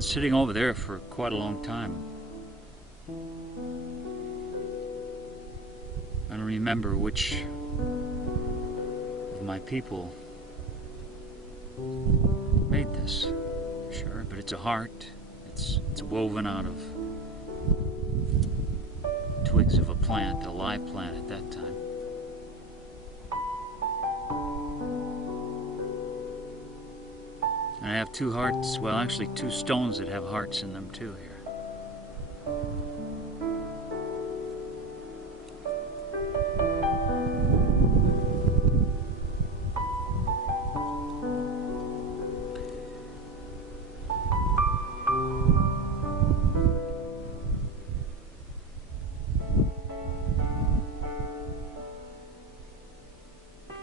been sitting over there for quite a long time. I don't remember which of my people made this, sure, but it's a heart. It's woven out of twigs of a plant, a live plant at that time. And I have two hearts, well, actually two stones that have hearts in them too here.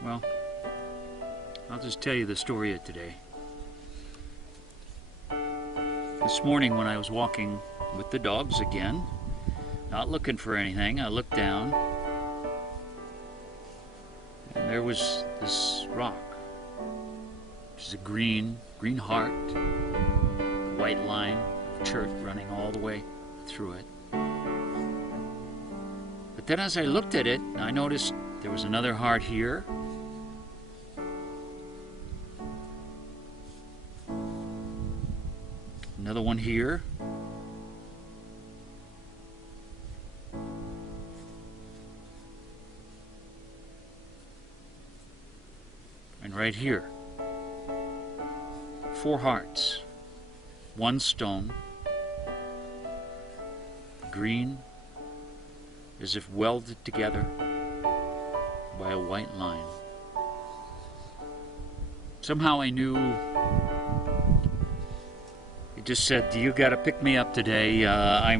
Well, I'll just tell you the story of today. This morning when I was walking with the dogs again, not looking for anything, I looked down and there was this rock, which is a green heart, a white line of chert running all the way through it. But then as I looked at it, I noticed there was another heart here, another one here, and right here. 4 hearts, 1 stone, green, as if welded together by a white line. Somehow I knew. It just said, "You got to pick me up today. I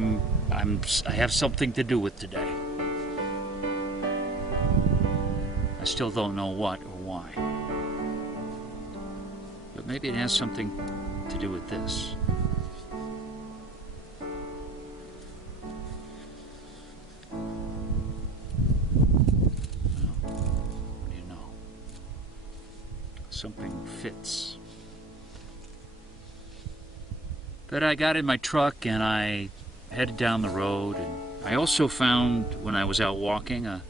have something to do with today." I still don't know what or why, but maybe it has something to do with this. What do you know? Something fits. But I got in my truck and I headed down the road, and I also found, when I was out walking, a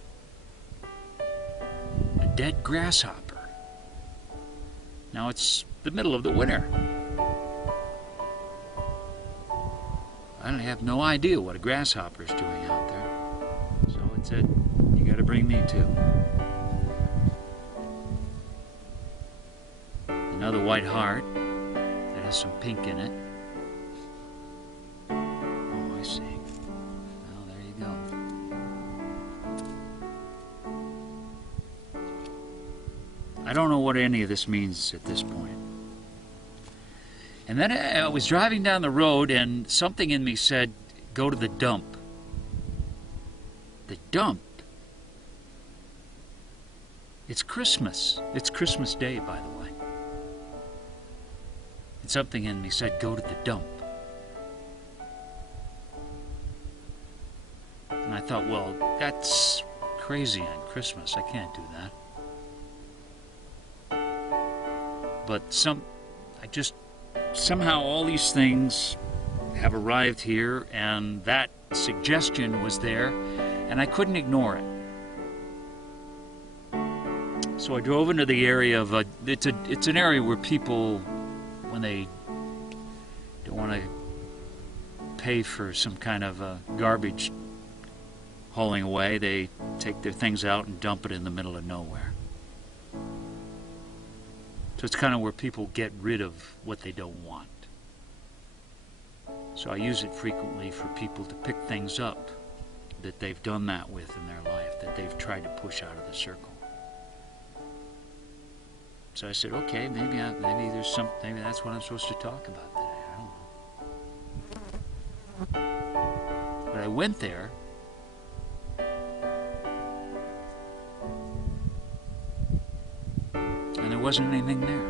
dead grasshopper. Now it's the middle of the winter. I have no idea what a grasshopper is doing out there. So it said, "You got to bring me too." Another white heart that has some pink in it. I see. Well, there you go. I don't know what any of this means at this point. And then I was driving down the road and something in me said, "Go to the dump." The dump? It's Christmas. It's Christmas Day, by the way. And something in me said, "Go to the dump." And I thought, well, that's crazy on Christmas. I can't do that. But somehow all these things have arrived here, and that suggestion was there, and I couldn't ignore it. So I drove into the area of it's an area where people, when they don't want to pay for some kind of garbage hauling away, they take their things out and dump it in the middle of nowhere. So it's kind of where people get rid of what they don't want. So I use it frequently for people to pick things up that they've done that with in their life, that they've tried to push out of the circle. So I said, okay, maybe there's maybe that's what I'm supposed to talk about today. I don't know. But I went there. And there wasn't anything there.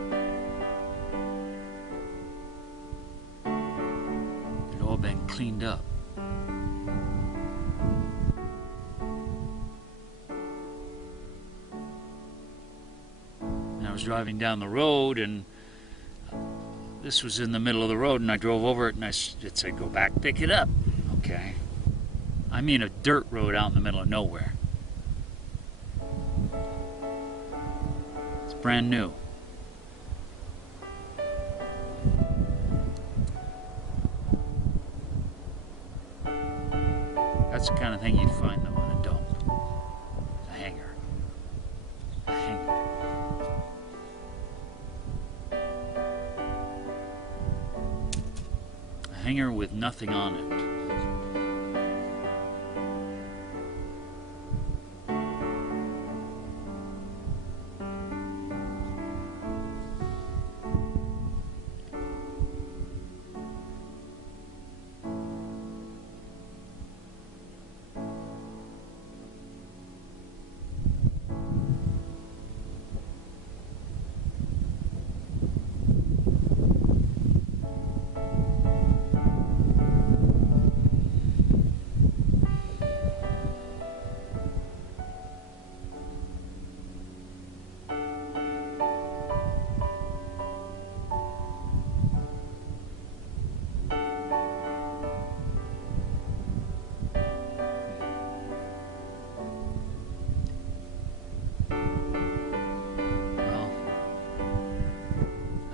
It had all been cleaned up. And I was driving down the road, and this was in the middle of the road, and I drove over it, and it said, go back, pick it up. Okay. I mean a dirt road out in the middle of nowhere. It's brand new. That's the kind of thing you'd find, though, in a dump. A hanger. A hanger. A hanger with nothing on it.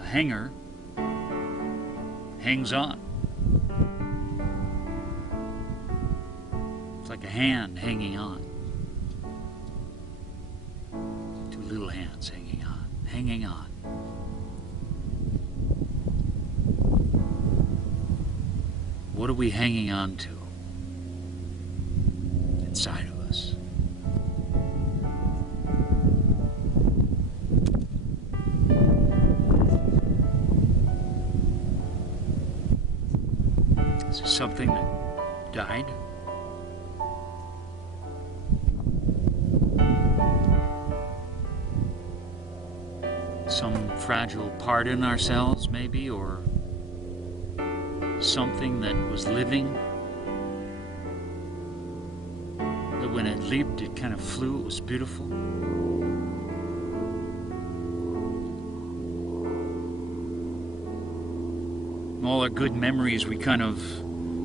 Hanger hangs on. It's like a hand hanging on. Two little hands hanging on, hanging on. What are we hanging on to inside of us? Is there something that died? Some fragile part in ourselves, maybe, or something that was living, that when it leaped, it kind of flew, it was beautiful. All our good memories, we kind of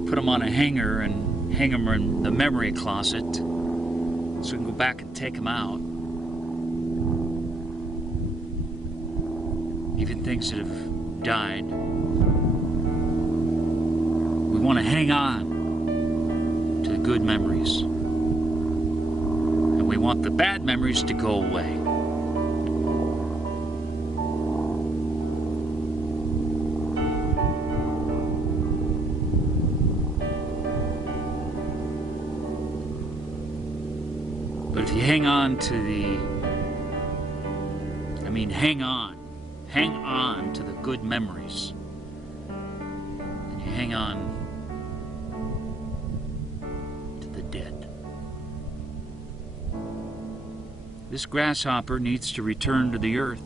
put them on a hanger and hang them in the memory closet so we can go back and take them out. Even things that have died, we want to hang on to the good memories, and we want the bad memories to go away. But if you hang on to hang on to the good memories, and you hang on to the dead. This grasshopper needs to return to the earth.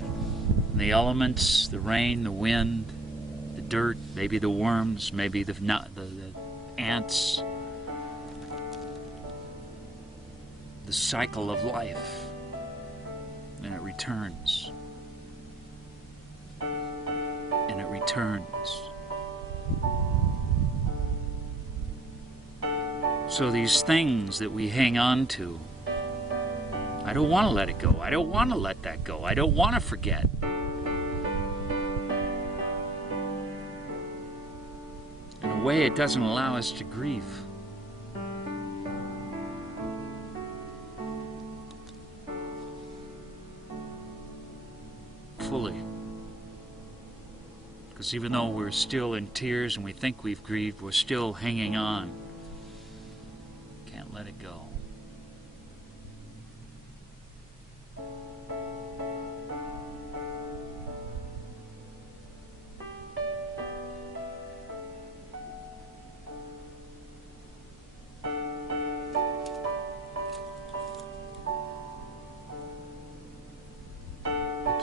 And the elements, the rain, the wind, the dirt, maybe the worms, maybe the ants, the cycle of life, and it returns, and it returns. So these things that we hang on to, I don't want to let it go. I don't want to let that go. I don't want to forget. In a way, it doesn't allow us to grieve. Fully. Because even though we're still in tears and we think we've grieved, we're still hanging on. Can't let it go.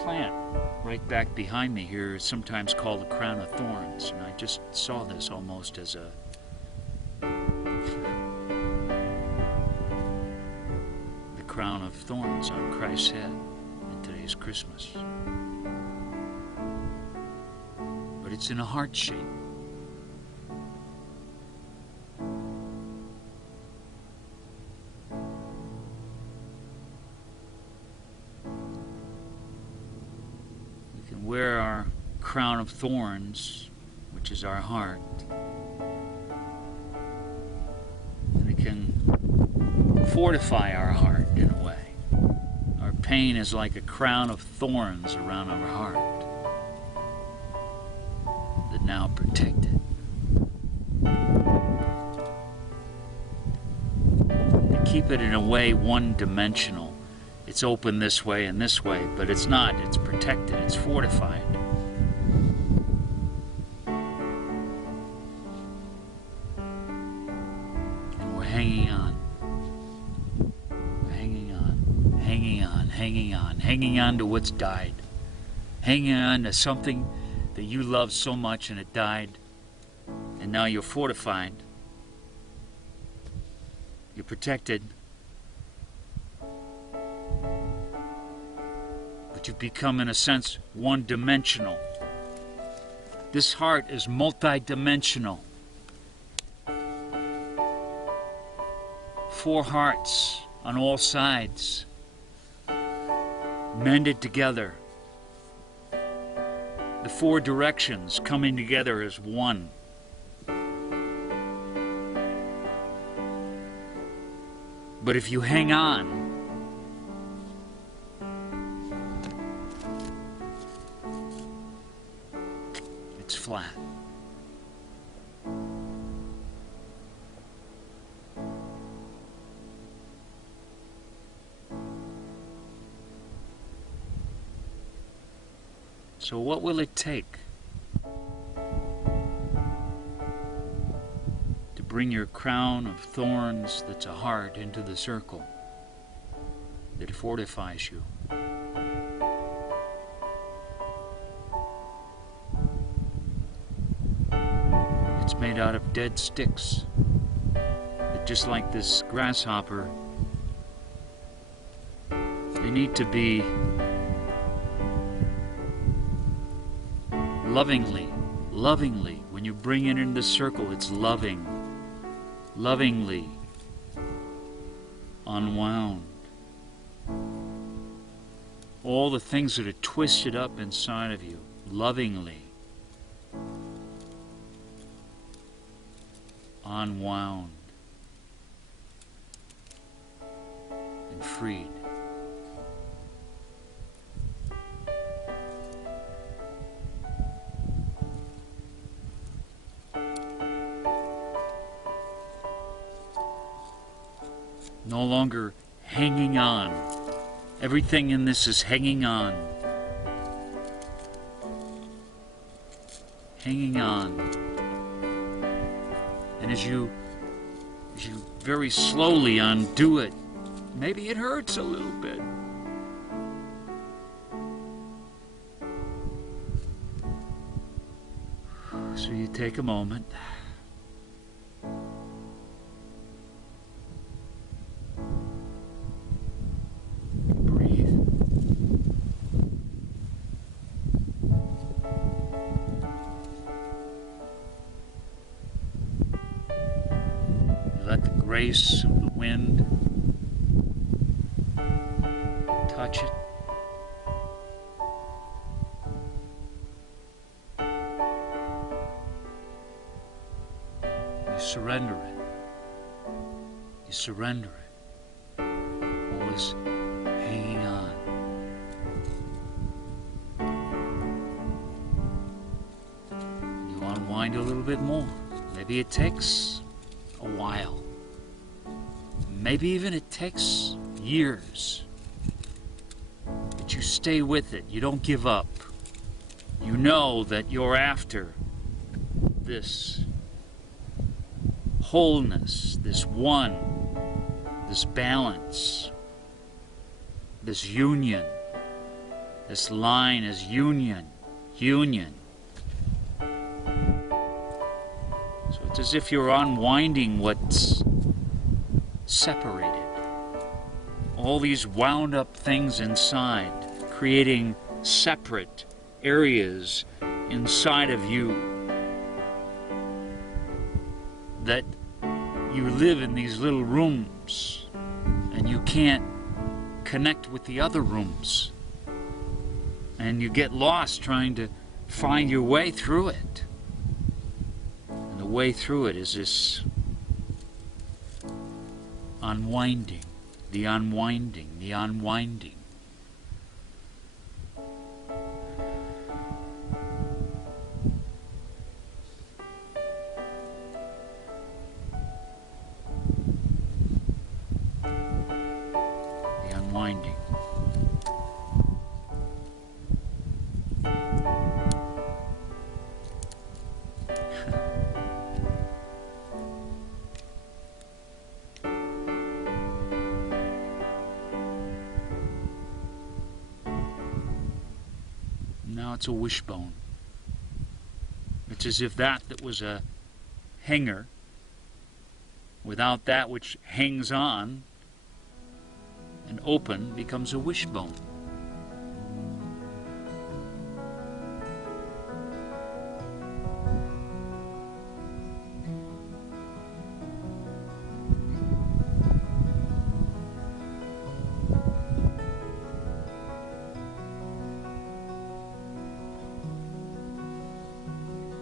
Plant right back behind me here is sometimes called the crown of thorns, and I just saw this almost as the crown of thorns on Christ's head in today's is Christmas. But it's in a heart shape. We can wear our crown of thorns, which is our heart, and it can fortify our heart in a way. Our pain is like a crown of thorns around our heart that now protect it. They keep it in a way one-dimensional. It's open this way and this way, but it's not. It's protected. It's fortified. And we're hanging on. Hanging on to what's died. Hanging on to something that you love so much and it died. And now you're fortified. You're protected. But you've become, in a sense, one-dimensional. This heart is multi-dimensional. 4 hearts on all sides, mended together. The 4 directions coming together as one. But if you hang on, it's flat. So what will it take to bring your crown of thorns that's a heart into the circle that fortifies you? It's made out of dead sticks that, just like this grasshopper, they need to be lovingly, when you bring it in the circle, it's lovingly unwound. All the things that are twisted up inside of you, lovingly unwound and freed. No longer hanging on. Everything in this is hanging on. Hanging on. And as you very slowly undo it, maybe it hurts a little bit. So you take a moment. Let the grace of the wind touch it. You surrender it. You surrender it. All this hanging on. You unwind a little bit more. Maybe it takes a while. Maybe even it takes years. But you stay with it. You don't give up. You know that you're after this wholeness, this one, this balance, this union. This line is union. So it's as if you're unwinding what's separated. All these wound up things inside creating separate areas inside of you, that you live in these little rooms and you can't connect with the other rooms, and you get lost trying to find your way through it. And the way through it is this unwinding, the unwinding, the unwinding. The unwinding. Now it's a wishbone. It's as if that was a hanger, without that which hangs on and open, becomes a wishbone.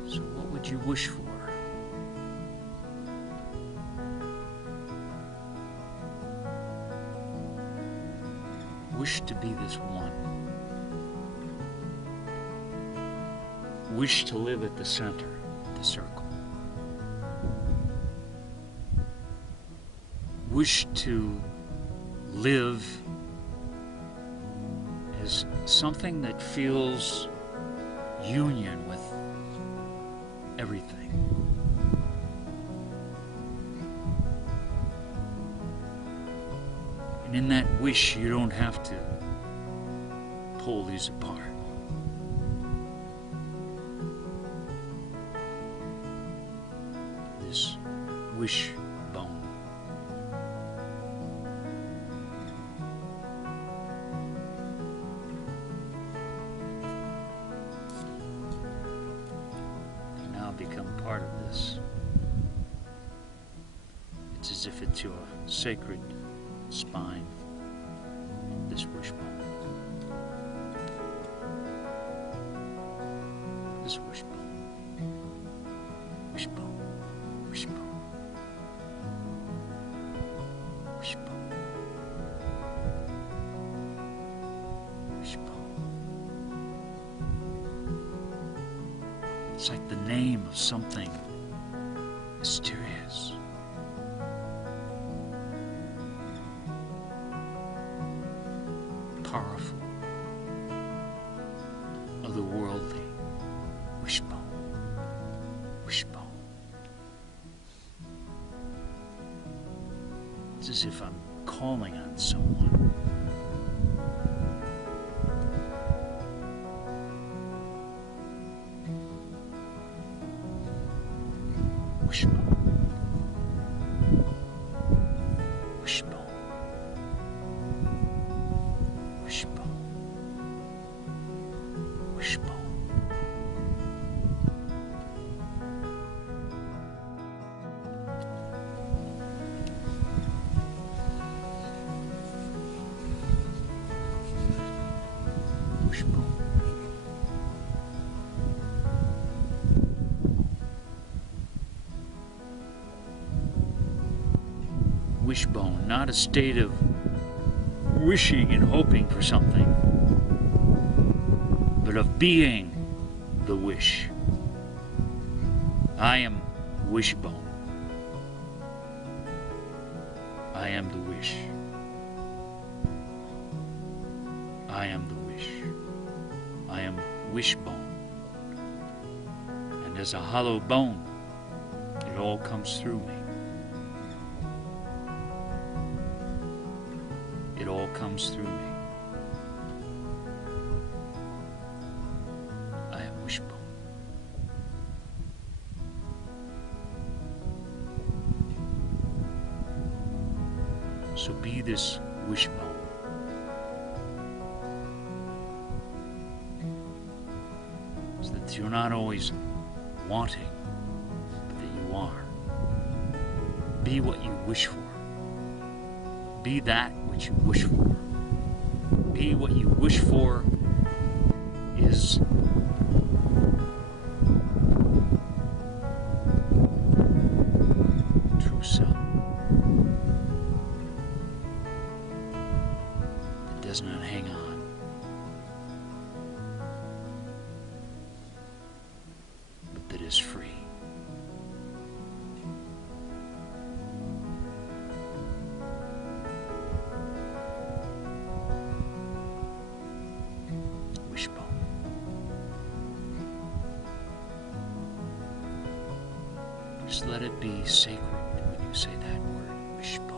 So what would you wish for? Wish to be this one. Wish to live at the center of the circle. Wish to live as something that feels union with everything. And in that wish, you don't have to pull these apart. This wishbone. You now become part of this. It's as if it's your sacred spine, this wishbone. This wishbone. Wishbone. Wishbone. Wishbone. Wishbone. It's like the name of something mysterious. Powerful, otherworldly, wishbone, wishbone. It's as if I'm calling on someone. Wishbone. Wishbone. Wishbone. Wishbone. Wishbone. Wishbone, not a state of wishing and hoping for something, but of being the wish. I am wishbone. I am the wish. I am the wish. I am wishbone. And as a hollow bone, it all comes through me. It all comes through me. I am wishbone. So be this wishbone. so that you're not always wanting, but that you are. Be what you wish for. Be that which you wish for. Be what you wish for is true self. It does not hang on. But that is free. Wishbone. Just let it be sacred when you say that word, wishbone.